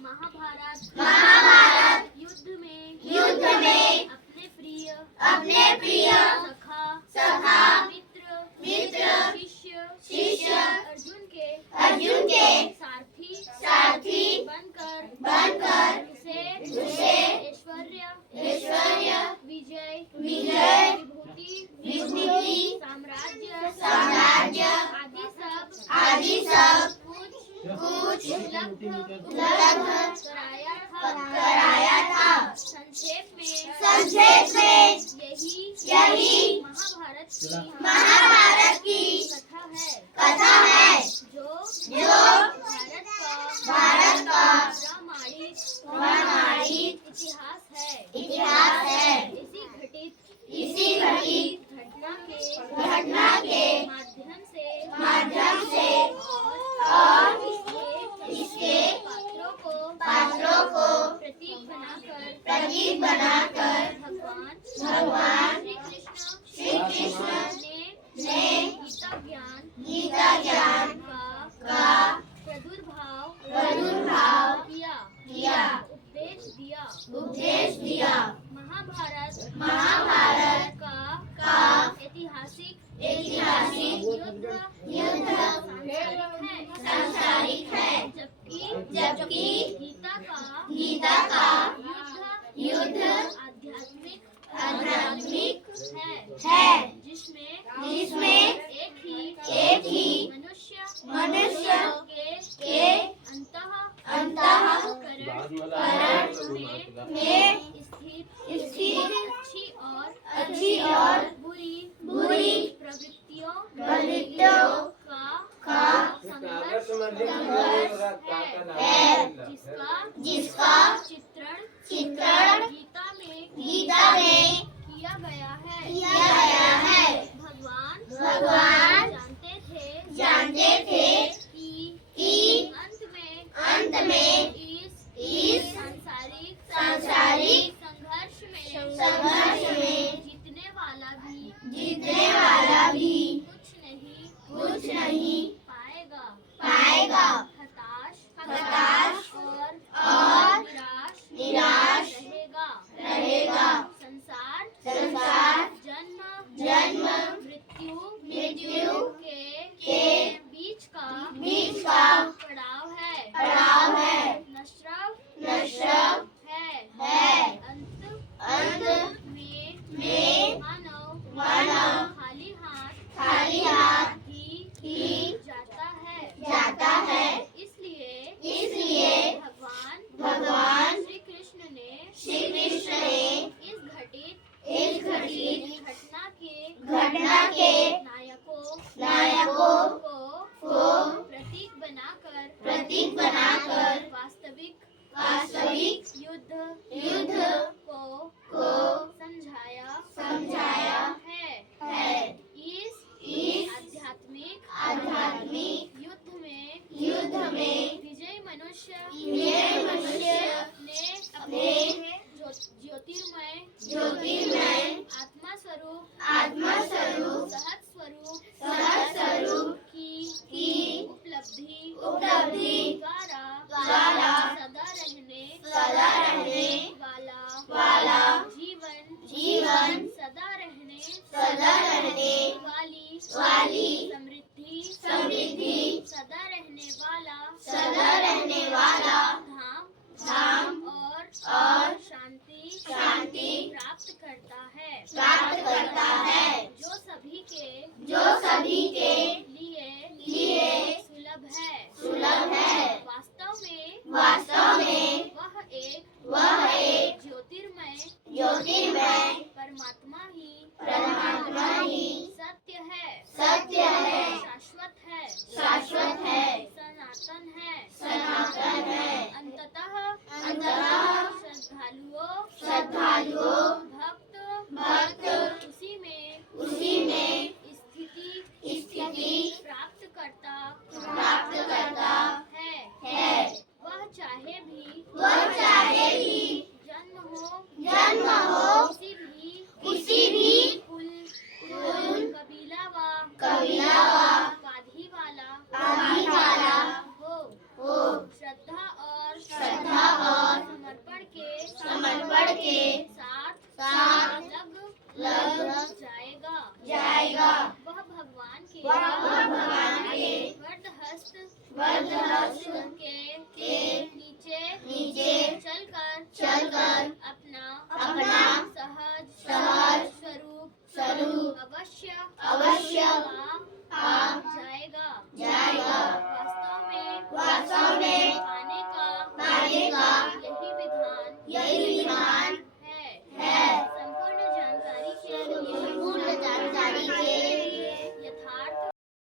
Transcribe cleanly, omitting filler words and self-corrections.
महाभारत युद्ध में अपने प्रिय सखा मित्र शिष्य अर्जुन के सारथी बनकर उसे ऐश्वर्य विजय विभूति साम्राज्य आदि सब कुछ उपलब्ध कराया था। संक्षेप में यही महाभारत की कथा है जो भारत का रामायिक इतिहास है। इसी घटित घटना के माध्यम से और इसके पात्रों को प्रतीक बनाकर भगवान श्री कृष्ण ने गीता ज्ञान का प्रादुर्भाव किया उपदेश दिया। महाभारत का ऐतिहासिक युद्ध सांसारिक है जबकि गीता का युद्ध आध्यात्मिक है जिसमें एक ही मनुष्य के अंतःकरण में स्थित अच्छी और बुरी प्रवृत्तियों का संघर्ष है जिसका चित्रण गीता में किया गया है। भगवान जानते थे कि अंत में इस सांसारिक संघर्ष में जीतने वाला भी कुछ नहीं पाएगा। हताश और निराश रहेगा। संसार जन्म मृत्यु के बीच का पड़ाव है। नश्वर है। अंत में मानव खाली हाथ ही जाता है। इसलिए भगवान श्री कृष्ण ने इस घटित घटना के नायकों को प्रतीक बनाकर वास्तविक युद्ध को समझाया है। इस आध्यात्मिक युद्ध में विजय मनुष्य ने अपने ज्योतिर्मय आत्मा स्वरूप सहज स्वरूप की उपलब्धि द्वारा सदा रहने वाला जीवन सदा रहने वाली समृद्धि सदा रहने वाला धाम और शांति प्राप्त करता है जो सभी के लिए सुलभ है। वह भगवान के वरद हस्त